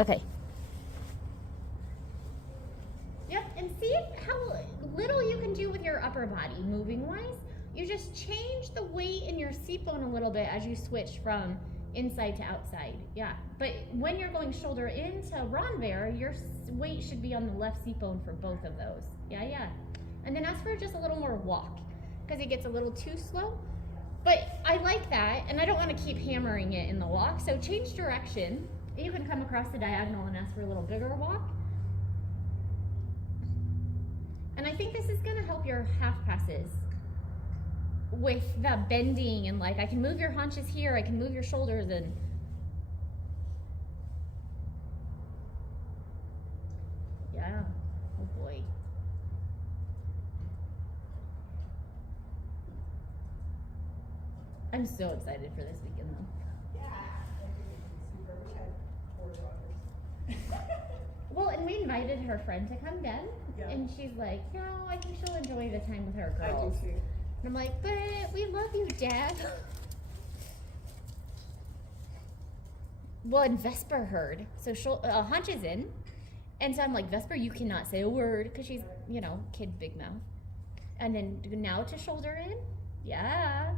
Okay. Yep, and see how little you can do with your upper body moving wise. You just change the weight in your seat bone a little bit as you switch from inside to outside. Yeah, but when you're going shoulder in to Wrangler, your weight should be on the left seat bone for both of those. Yeah. And then ask for just a little more walk because it gets a little too slow. But I like that, and I don't want to keep hammering it in the walk, so change direction. You can come across the diagonal and ask for a little bigger walk. And I think this is going to help your half passes with the bending and like I can move your haunches here, I can move your shoulders and yeah, oh boy. I'm so excited for this weekend though. Yeah, we had 4 daughters. Well, and we invited her friend to come down, and she's like, no, I think she'll enjoy the time with her girls. I do too. And I'm like, but we love you, Dad. Well, and Vesper heard, so Hunch is in, and so I'm like, Vesper, you cannot say a word, because she's, you know, kid big mouth. And then now to shoulder in, yeah.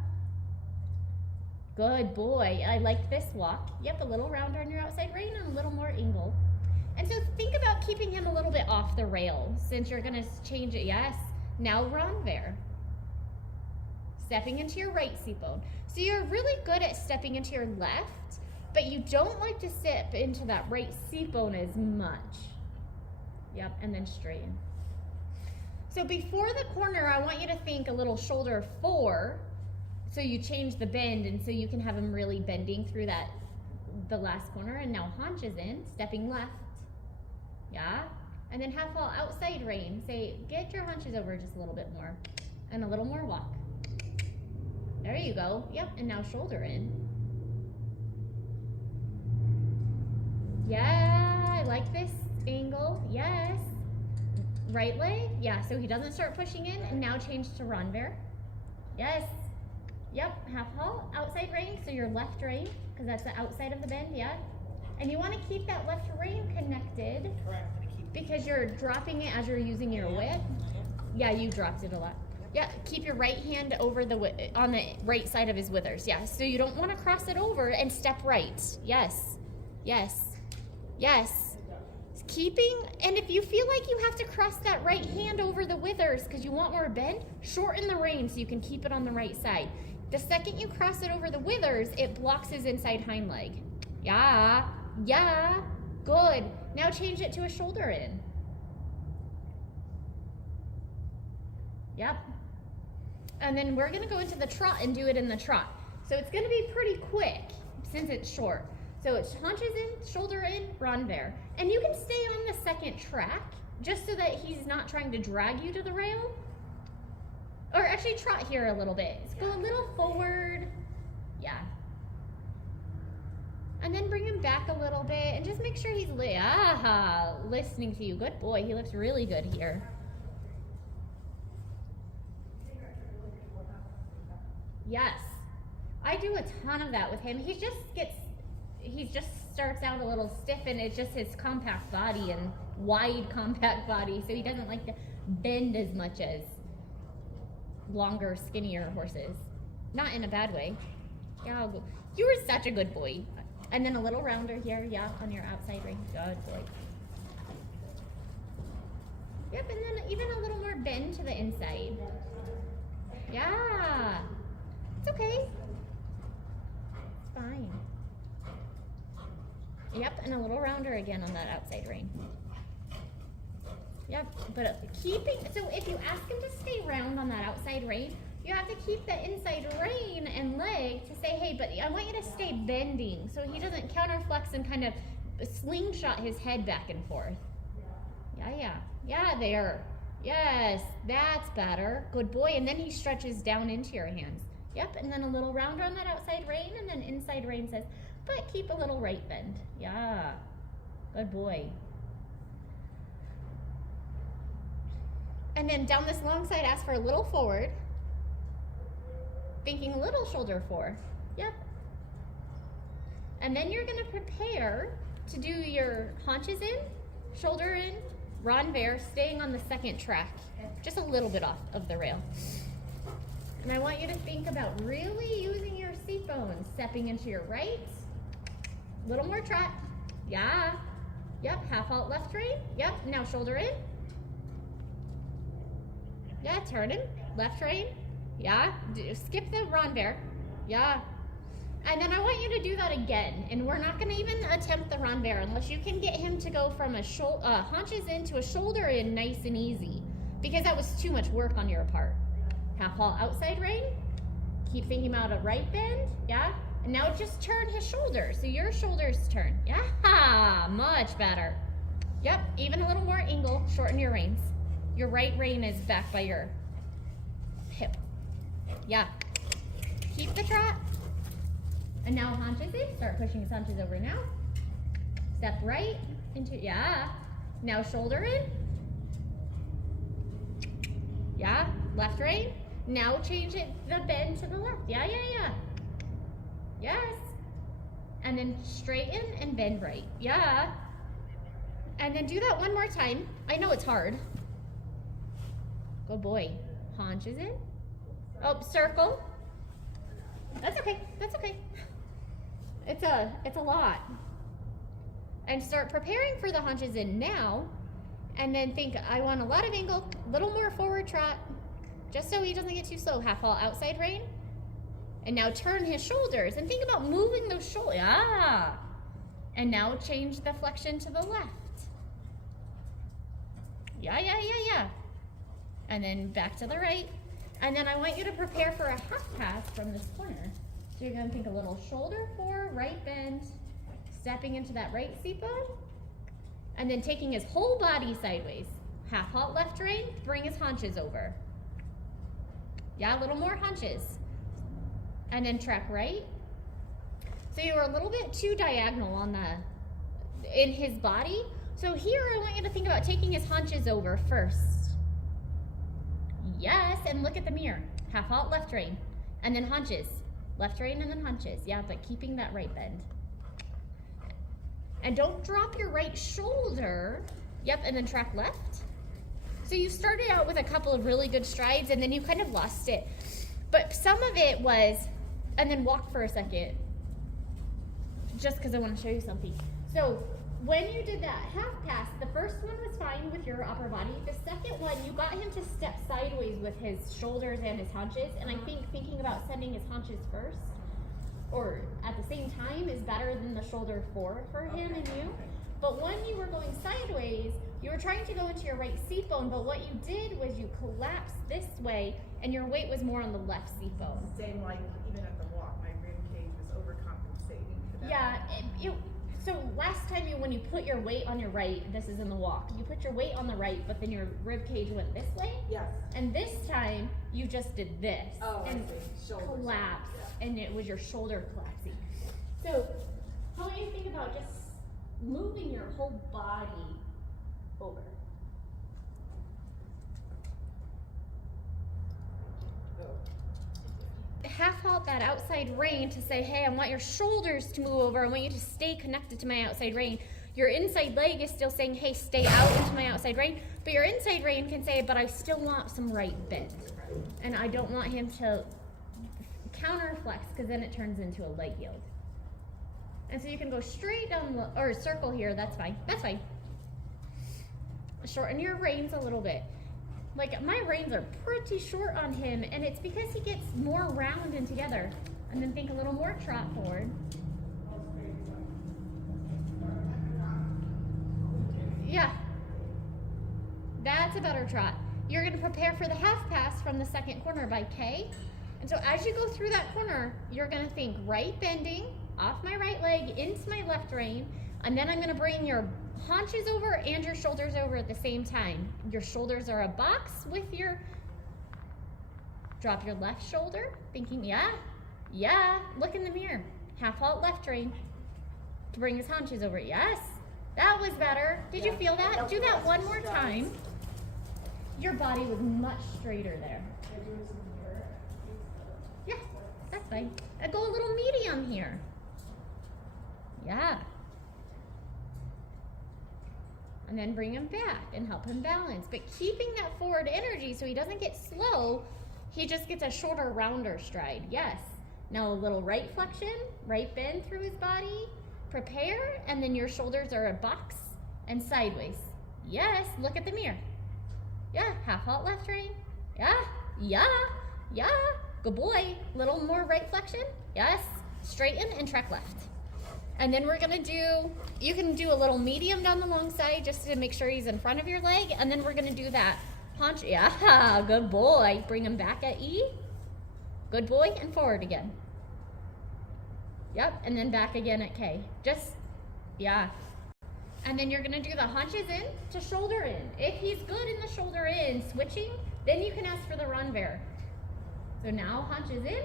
Good boy, I like this walk. Yep, a little rounder on your outside rein and a little more angle. And so think about keeping him a little bit off the rail, since you're gonna change it, yes. Now Wrangler. Stepping into your right seat bone. So you're really good at stepping into your left, but you don't like to step into that right seat bone as much. Yep, and then straighten. So before the corner, I want you to think a little shoulder 4, so you change the bend, and so you can have him really bending through the last corner, and now haunches in, stepping left. Yeah, and then half fall outside rein. Say, get your haunches over just a little bit more, and a little more walk. There you go. Yep, and now shoulder in. Yeah, I like this angle. Yes. Right leg. Yeah, so he doesn't start pushing in, and now change to Wrangler. Yes. Yep, half haul, outside rein, so your left rein, because that's the outside of the bend, yeah. And you want to keep that left rein connected. Correct. Because you're dropping it as you're using your whip. Yeah, you dropped it a lot. Yeah, keep your right hand over on the right side of his withers. Yeah, so you don't want to cross it over and step right. Yes, yes, yes. Keeping, and if you feel like you have to cross that right hand over the withers because you want more bend, shorten the rein so you can keep it on the right side. The second you cross it over the withers, it blocks his inside hind leg. Yeah, good. Now change it to a shoulder in. Yep. And then we're gonna go into the trot and do it in the trot. So it's gonna be pretty quick since it's short. So it's haunches in, shoulder in, Wrangler. And you can stay on the second track just so that he's not trying to drag you to the rail. Or actually trot here a little bit. Let's go a little forward. Yeah. And then bring him back a little bit and just make sure he's listening to you. Good boy, he looks really good here. Yes, I do a ton of that with him. He just starts out a little stiff, and it's just his compact body and wide compact body, so he doesn't like to bend as much as longer, skinnier horses. Not in a bad way. Yeah, you were such a good boy. And then a little rounder here, yeah, on your outside rein. Good boy. Yep, and then even a little more bend to the inside. Yeah. It's okay. It's fine. Yep, and a little rounder again on that outside rein. Yep, but so if you ask him to stay round on that outside rein, you have to keep the inside rein and leg to say, hey, but I want you to stay bending so he doesn't counterflex and kind of slingshot his head back and forth. Yeah, there. Yes, that's better. Good boy, and then he stretches down into your hands. Yep, and then a little rounder on that outside rein, and then inside rein says, but keep a little right bend. Yeah, good boy. And then down this long side, ask for a little forward. Thinking a little shoulder 4. Yep. And then you're gonna prepare to do your haunches in, shoulder in, Wrangler, staying on the second track, just a little bit off of the rail. And I want you to think about really using your seat bones, stepping into your right, little more trot, yeah, yep, half halt left rein, yep, now shoulder in, yeah, turn in, left rein, yeah, skip the Wrangler, yeah. And then I want you to do that again. And we're not gonna even attempt the Wrangler unless you can get him to go from a haunches into a shoulder in nice and easy, because that was too much work on your part. Half halt outside rein, keep thinking about a right bend, yeah? And now just turn his shoulders, so your shoulders turn, yeah, much better. Yep, even a little more angle, shorten your reins. Your right rein is back by your hip, yeah. Keep the trot. And now haunches in, start pushing his haunches over now. Step right into, yeah. Now shoulder in. Yeah, left rein. Now change it, the bend to the left. Yeah, yeah, yeah. Yes. And then straighten and bend right. Yeah. And then do that one more time. I know it's hard. Good boy. Haunches in. Oh, circle. That's okay, that's okay. It's a lot. And start preparing for the haunches in now, and then think, I want a lot of angle, little more forward trot, just so he doesn't get too slow. Half halt outside rein. And now turn his shoulders, and think about moving those shoulders, ah. And now change the flexion to the left. Yeah, yeah, yeah, yeah. And then back to the right. And then I want you to prepare for a half pass from this corner. So you're gonna think a little shoulder forward, right bend, stepping into that right seat bone, and then taking his whole body sideways. Half halt left rein, bring his haunches over. Yeah, a little more haunches. And then track right. So you were a little bit too diagonal on in his body. So here I want you to think about taking his haunches over first. Yes, and look at the mirror. Half halt left rein, and then haunches. Left rein and then haunches. Yeah, but keeping that right bend. And don't drop your right shoulder. Yep, and then track left. So you started out with a couple of really good strides, and then you kind of lost it. But some of it was, and then walk for a second, just because I want to show you something. So when you did that half pass, the first one was fine with your upper body. The second one, you got him to step sideways with his shoulders and his haunches. And I think thinking about sending his haunches first, or at the same time, is better than the shoulder forward for him and you. But when you were going sideways, you were trying to go into your right seat bone, but what you did was you collapsed this way, and your weight was more on the left seat bone. Same like even at the walk, my rib cage was overcompensating for that. Yeah, so last time when you put your weight on your right, this is in the walk, you put your weight on the right, but then your rib cage went this way. Yes. And this time, you just did this. Oh, and I see. Shoulders. collapsed, Yeah. and it was your shoulder collapsing. So, how do you think about just moving your whole body over? Half halt that outside rein to say, hey, I want your shoulders to move over. I want you to stay connected to my outside rein. Your inside leg is still saying, hey, stay out into my outside rein. But your inside rein can say, but I still want some right bend. And I don't want him to counter flex, because then it turns into a leg yield. And so you can go straight down or circle here. That's fine. That's fine. Shorten your reins a little bit. Like, my reins are pretty short on him, and it's because he gets more round and together. And then think a little more trot forward. Yeah. That's a better trot. You're going to prepare for the half pass from the second corner by K. And so as you go through that corner, you're going to think right bending, off my right leg, into my left rein, and then I'm going to bring your haunches over and your shoulders over at the same time. Your shoulders are a box with your, drop your left shoulder, thinking, yeah, look in the mirror. Half halt left rein to bring his haunches over. Yes, that was better. Did you feel that? Do that one more time. Your body was much straighter there. Yeah, that's fine. Go a little medium here. Yeah. And then bring him back and help him balance. But keeping that forward energy so he doesn't get slow, he just gets a shorter, rounder stride. Yes. Now a little right flexion, right bend through his body. Prepare, and then your shoulders are a box and sideways. Yes, look at the mirror. Yeah, half halt left rein. Yeah, yeah, yeah. Good boy. Little more right flexion. Yes. Straighten and track left. And then we're gonna do, you can do a little medium down the long side just to make sure he's in front of your leg. And then we're gonna do that haunch. Yeah, good boy. Bring him back at E. Good boy, and forward again. Yep, and then back again at K. Just, yeah. And then you're gonna do the haunches in to shoulder in. If he's good in the shoulder in, switching, then you can ask for the Wrangler. So now haunches in.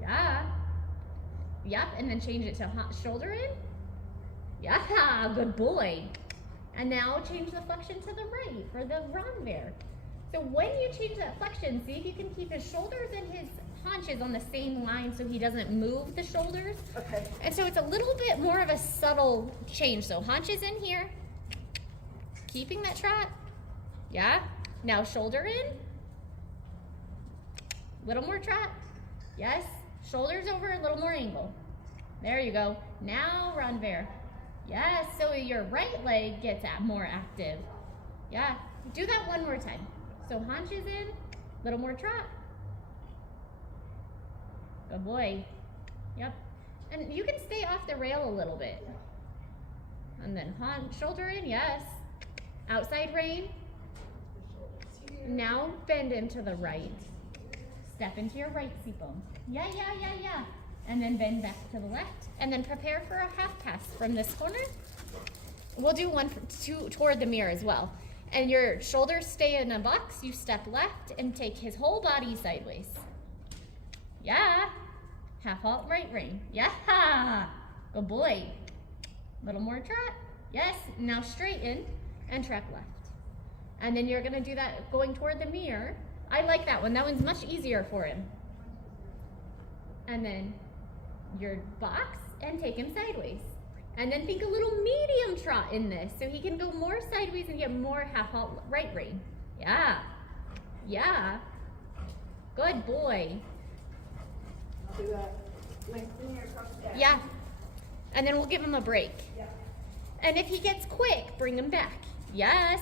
Yeah. Yep, and then change it to shoulder in. Yeah, good boy. And now change the flexion to the right for the Wrangler. So when you change that flexion, see if you can keep his shoulders and his haunches on the same line so he doesn't move the shoulders. Okay. And so it's a little bit more of a subtle change. So haunches in here, keeping that trot. Yeah. Now shoulder in. Little more trot. Yes. Shoulders over, a little more angle. There you go. Now Wrangler. Yes. So your right leg gets more active. Yeah. Do that one more time. So haunches in, little more trot. Good boy. Yep. And you can stay off the rail a little bit. And then shoulder in, yes. Outside rein. Now bend into the right. Step into your right seat bone. Yeah, yeah, yeah, yeah. And then bend back to the left. And then prepare for a half pass from this corner. We'll do one toward the mirror as well. And your shoulders stay in a box. You step left and take his whole body sideways. Yeah. Half halt right rein. Yeah. Good boy. Little more trot. Yes. Now straighten and track left. And then you're going to do that going toward the mirror. I like that one. That one's much easier for him. And then your box and take him sideways. And then think a little medium trot in this so he can go more sideways and get more half halt right rein. Yeah. Yeah. Good boy. I'll do that. Lengthen your across the back. Yeah. And then we'll give him a break. Yeah. And if he gets quick, bring him back. Yes.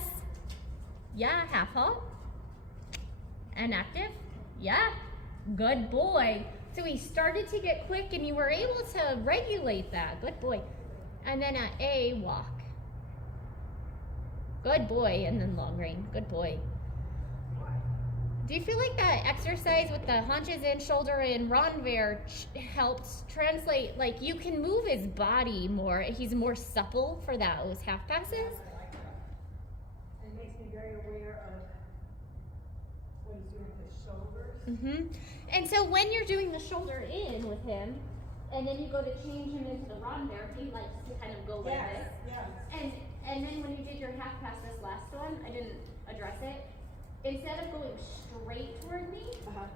Yeah, half halt. And active. Yeah. Good boy. So he started to get quick and you were able to regulate that. Good boy. And then at A, walk. Good boy. And then long rein. Good boy. Do you feel like that exercise with the haunches in, shoulder in, Wrangler helps translate, like you can move his body more. He's more supple for those half passes. It makes me very aware of what he's doing with his shoulders. Mm-hmm. And so when you're doing the shoulder in with him, and then you go to change him into the Wrangler, he likes to kind of go like this. Yes. And then when you did your half pass this last one, I didn't address it. Instead of going straight toward me,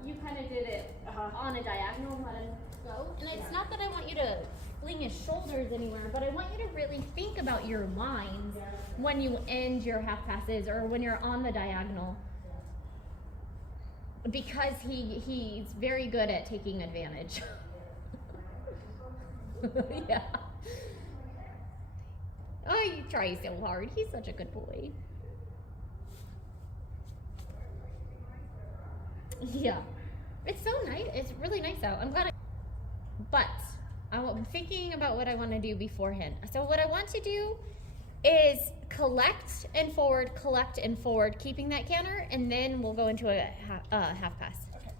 you kind of did it on a diagonal and let him go. And it's not that I want you to fling his shoulders anywhere, but I want you to really think about your lines when you end your half passes or when you're on the diagonal. Because he's very good at taking advantage. Yeah. Oh, you try so hard. He's such a good boy. Yeah. It's so nice. It's really nice out. I'm glad but I'm thinking about what I want to do beforehand. So what I want to do is collect and forward, keeping that canter, and then we'll go into a half pass. Okay.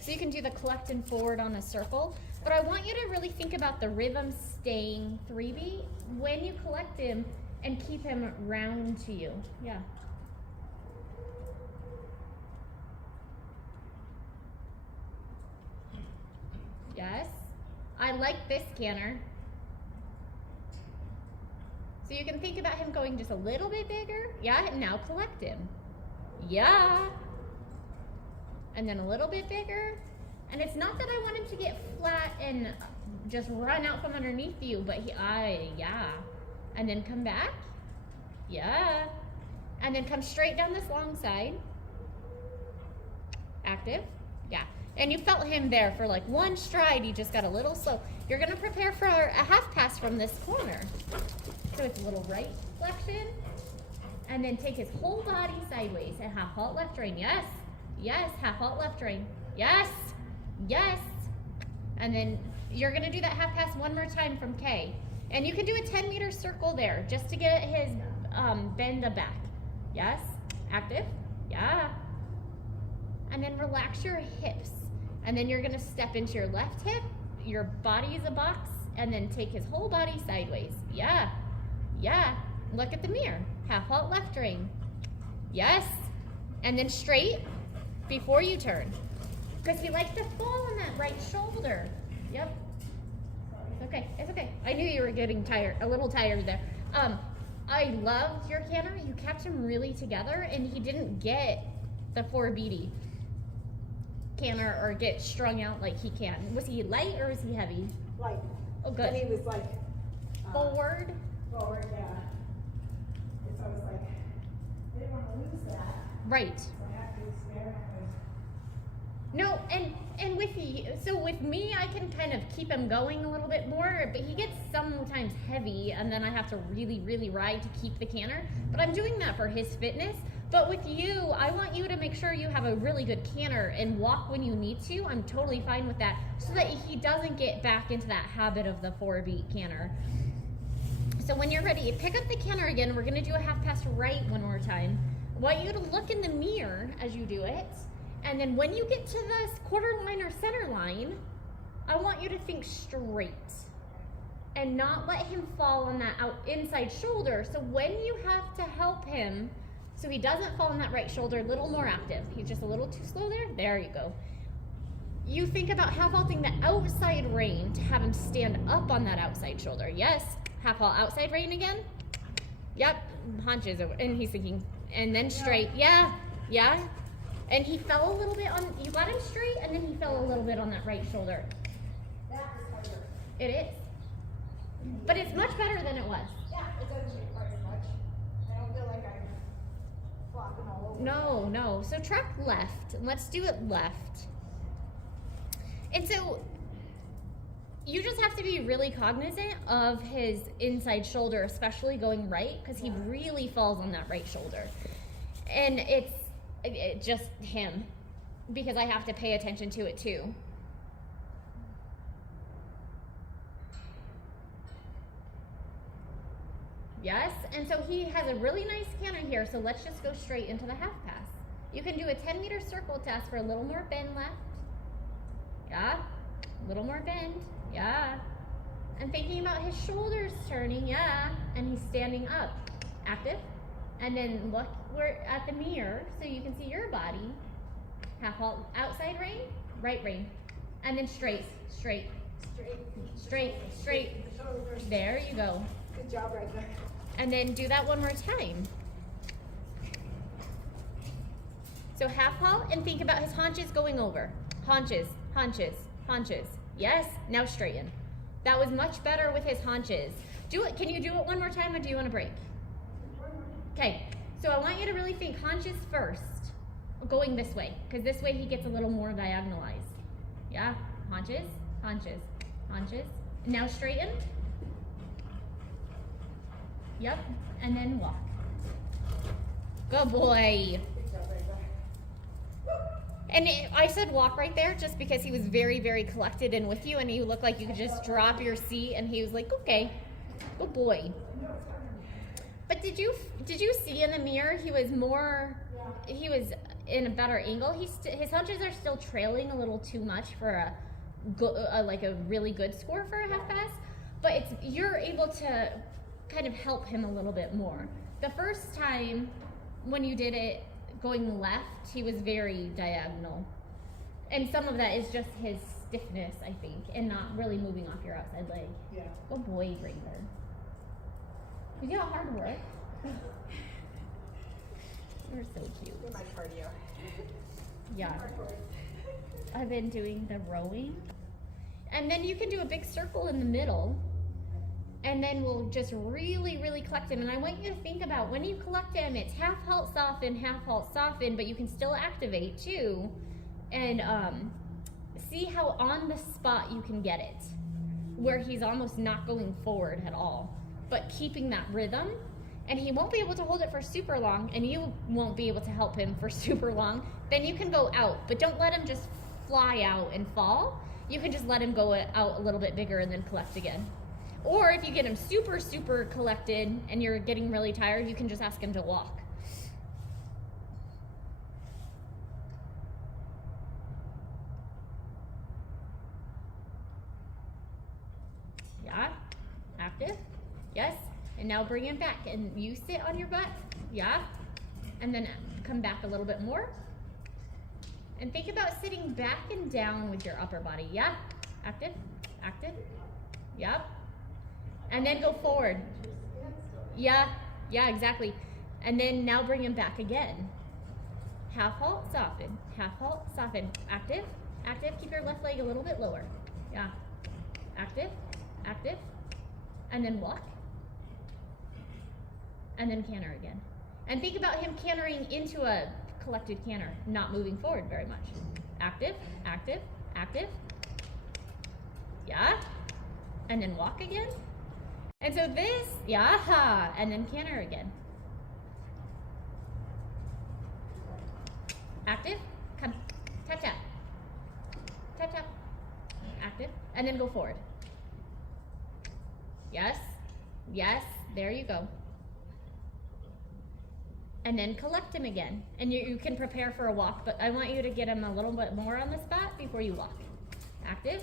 So you can do the collect and forward on a circle, but I want you to really think about the rhythm staying 3-beat when you collect him and keep him round to you. Yeah. Yes. I like this canter. So you can think about him going just a little bit bigger. Yeah, and now collect him. Yeah. And then a little bit bigger. And it's not that I want him to get flat and just run out from underneath you, but yeah. And then come back. Yeah. And then come straight down this long side. Active. Yeah. And you felt him there for like one stride. He just got a little slow. You're going to prepare for a half pass from this corner. So it's a little right flexion. And then take his whole body sideways and half halt left rein. Yes. Yes. Half halt left rein. Yes. Yes. And then you're going to do that half pass one more time from K. And you can do a 10-meter circle there just to get his bend back. Yes. Active. Yeah. And then relax your hips. And then you're going to step into your left hip. Your body is a box. And then take his whole body sideways. Yeah. Yeah. Look at the mirror. Half halt left rein. Yes. And then straight before you turn. Because he likes to fall on that right shoulder. Yep. It's okay. It's okay. I knew you were getting tired, a little tired there. I loved your canter. You kept him really together, and he didn't get the 4BD canter or get strung out like he can. Was he light or was he heavy? Light. Oh, good. And he was like Forward. Forward, yeah. And so I was like, I didn't want to lose that. Right. So I have to experiment with. No, and with you, so with me, I can kind of keep him going a little bit more, but he gets sometimes heavy, and then I have to really, really ride to keep the canter. But I'm doing that for his fitness. But with you, I want you to make sure you have a really good canter and walk when you need to. I'm totally fine with that, so that he doesn't get back into that habit of the 4-beat canter. So when you're ready, pick up the canter again. We're gonna do a half pass right one more time. I want you to look in the mirror as you do it. And then when you get to the quarter line or center line, I want you to think straight and not let him fall on that inside shoulder. So when you have to help him, so he doesn't fall on that right shoulder, a little more active. He's just a little too slow there. There you go. You think about half halting the outside rein to have him stand up on that outside shoulder. Yes, half halt outside rein again. Yep, haunches over, and he's thinking, and then straight. Yeah, yeah. And he fell a little bit on, you got him straight, and then he fell a little bit on that right shoulder. That is harder. It is. But it's much better than it was. Yeah, it doesn't shake quite as much. I don't feel like I'm flopping all over. No, no. So track left. Let's do it left. And so you just have to be really cognizant of his inside shoulder, especially going right, because he really falls on that right shoulder. And it's just him, because I have to pay attention to it too. Yes, and so he has a really nice canter here, so let's just go straight into the half pass. You can do a 10-meter circle test for a little more bend left. Yeah, a little more bend. Yeah. And thinking about his shoulders turning. Yeah. And he's standing up. Active. And then look at the mirror so you can see your body. Half halt outside rein, right rein. And then straight, straight, straight, straight. There you go. Good job right there. And then do that one more time. So half halt and think about his haunches going over. Haunches, haunches, haunches. Yes, now straighten. That was much better with his haunches. Do it. Can you do it one more time, or do you want to break? Okay, so I want you to really think haunches first, going this way, because this way he gets a little more diagonalized. Yeah, haunches, haunches, haunches. Now straighten. Yep, and then walk. Good boy. And I said walk right there just because he was very, very collected and with you, and you looked like you could just drop your seat, and he was like, okay, good boy. But did you see in the mirror he was in a better angle? His hunches are still trailing a little too much for a really good score for a half pass, but you're able to kind of help him a little bit more. The first time when you did it going left, he was very diagonal. And some of that is just his stiffness, I think, and not really moving off your outside leg. Yeah. Good boy, Wrangler. You do hard work. You're so cute. Do my cardio. Yeah. I've been doing the rowing. And then you can do a big circle in the middle. And then we'll just really, really collect him. And I want you to think about when you collect him, it's half halt soften, half halt soften, but you can still activate too. And see how on the spot you can get it, where he's almost not going forward at all, but keeping that rhythm. And he won't be able to hold it for super long, and you won't be able to help him for super long. Then you can go out, but don't let him just fly out and fall. You can just let him go out a little bit bigger and then collect again. Or if you get him super, super collected and you're getting really tired, you can just ask him to walk. Yeah, active, yes. And now bring him back, and you sit on your butt, yeah. And then come back a little bit more. And think about sitting back and down with your upper body, yeah. Active, active, yep. And then go forward. Yeah, exactly. And then now bring him back again. Half halt, soften, half halt, soften. Active, active, keep your left leg a little bit lower. Yeah, active, active. And then walk. And then canter again. And think about him cantering into a collected canter, not moving forward very much. Active, active, active. Yeah. And then walk again. And so this, yeah, and then canter again. Active, come, tap, tap. Tap, tap. Active, and then go forward. Yes, yes, there you go. And then collect him again. And you can prepare for a walk, but I want you to get him a little bit more on the spot before you walk. Active,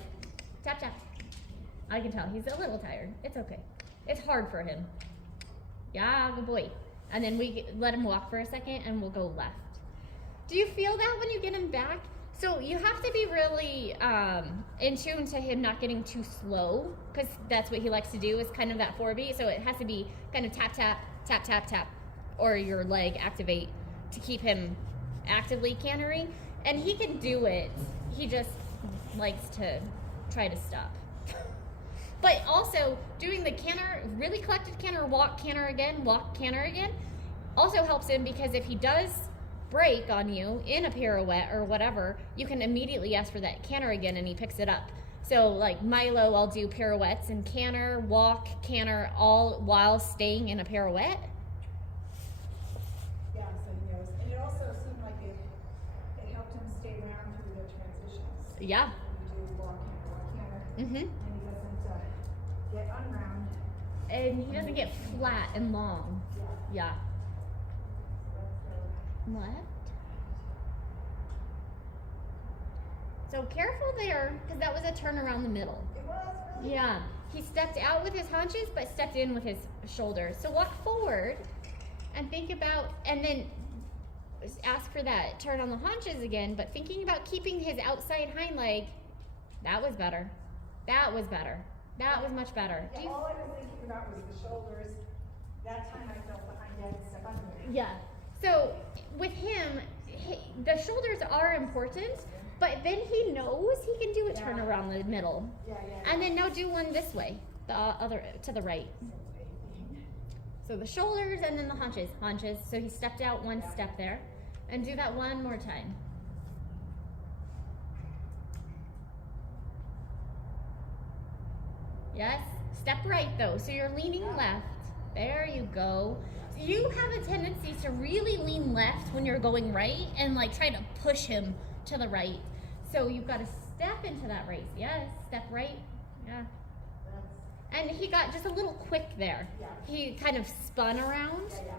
tap, tap. I can tell he's a little tired. It's okay. It's hard for him. Yeah, good boy. And then we let him walk for a second and we'll go left. Do you feel that when you get him back? So you have to be really in tune to him not getting too slow, because that's what he likes to do, is kind of that 4-beat. So it has to be kind of tap, tap, tap, tap, tap, or your leg activate to keep him actively cantering. And he can do it. He just likes to try to stop. But also doing the canter, really collected canter, walk, canter again, walk, canter again, also helps him, because if he does break on you in a pirouette or whatever, you can immediately ask for that canter again and he picks it up. So like Milo, I'll do pirouettes and canter, walk, canter, all while staying in a pirouette. Yeah, so he knows. And it also seemed like it helped him stay around through the transitions. Yeah. You do walk, canter. Mm-hmm. And he doesn't get unround. And he doesn't get flat and long. Yeah. Left. So careful there, because that was a turn around the middle. It was really. Yeah. He stepped out with his haunches, but stepped in with his shoulders. So walk forward and think about, and then ask for that turn on the haunches again, but thinking about keeping his outside hind leg. That was better. That was better. That was much better. Yeah, all I was thinking about was the shoulders. That time I felt behind Dad and step under it. Yeah. So with him, the shoulders are important, but then he knows he can do a turn around the middle. Yeah. And then now do one this way, the other to the right. So the shoulders and then the haunches. Haunches. So he stepped out one step there. And do that one more time. Yes. Step right though. So you're leaning left. There you go. So you have a tendency to really lean left when you're going right and like try to push him to the right. So you've got to step into that right. Yes. Step right. Yeah. And he got just a little quick there. Yeah. He kind of spun around. Yeah.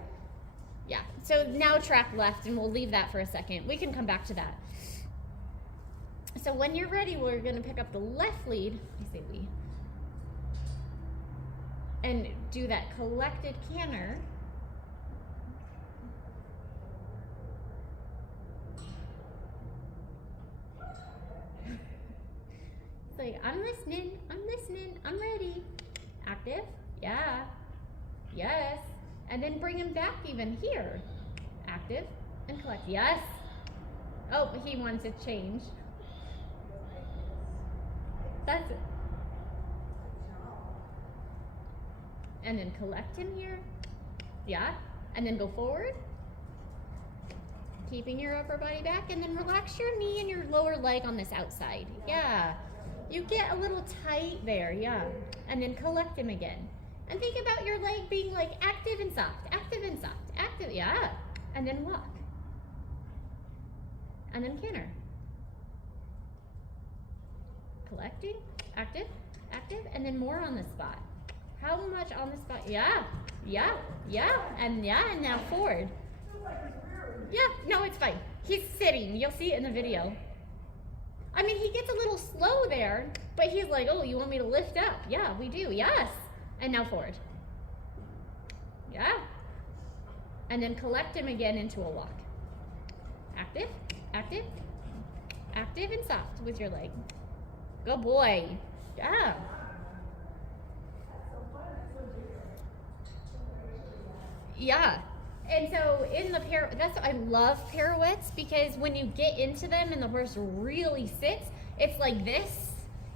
Yeah. So now track left, and we'll leave that for a second. We can come back to that. So when you're ready, we're going to pick up the left lead. I say we. And do that collected canter. It's like, I'm listening, I'm ready. Active, yeah, yes. And then bring him back even here. Active and collect, yes. Oh, he wants to change. That's it. And then collect him here. Yeah. And then go forward. Keeping your upper body back, and then relax your knee and your lower leg on this outside. Yeah. You get a little tight there, yeah. And then collect him again. And think about your leg being like active and soft, active and soft, active, yeah. And then walk. And then canter. Collecting, active, active, and then more on the spot. How much on the spot? Yeah, yeah, yeah, and now forward. Yeah, no, it's fine. He's sitting. You'll see it in the video. I mean, he gets a little slow there, but he's like, oh, you want me to lift up? Yeah, we do. Yes. And now forward. Yeah. And then collect him again into a walk. Active, active, active and soft with your leg. Good boy. Yeah. Yeah. And so in the I love pirouettes, because when you get into them and the horse really sits, it's like this,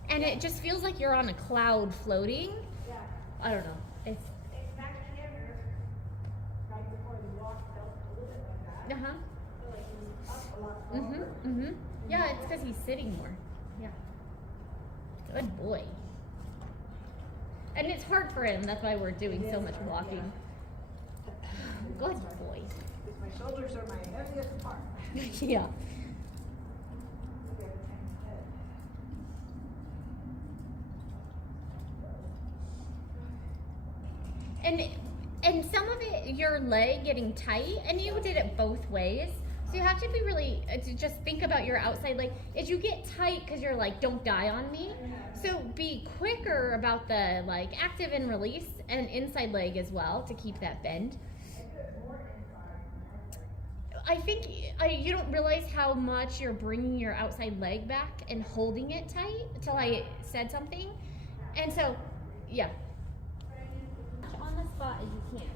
and it just feels like you're on a cloud floating. Yeah. I don't know. It's Back here, right before the walk, felt a little bit like that. uh-huh. I feel like he was up a lot longer. Yeah, it's because he's sitting more. Yeah. Good boy. And it's hard for him. That's why we're doing so much walking. Good boy. Because my shoulders are my heaviest part. Yeah. And some of it, your leg getting tight, and you did it both ways. So you have to be really, to just think about your outside leg. As you get tight, because you're like, don't die on me. So be quicker about the like active and release, and inside leg as well to keep that bend. I think you don't realize how much you're bringing your outside leg back and holding it tight until I said something. And so, yeah. On the spot as you can.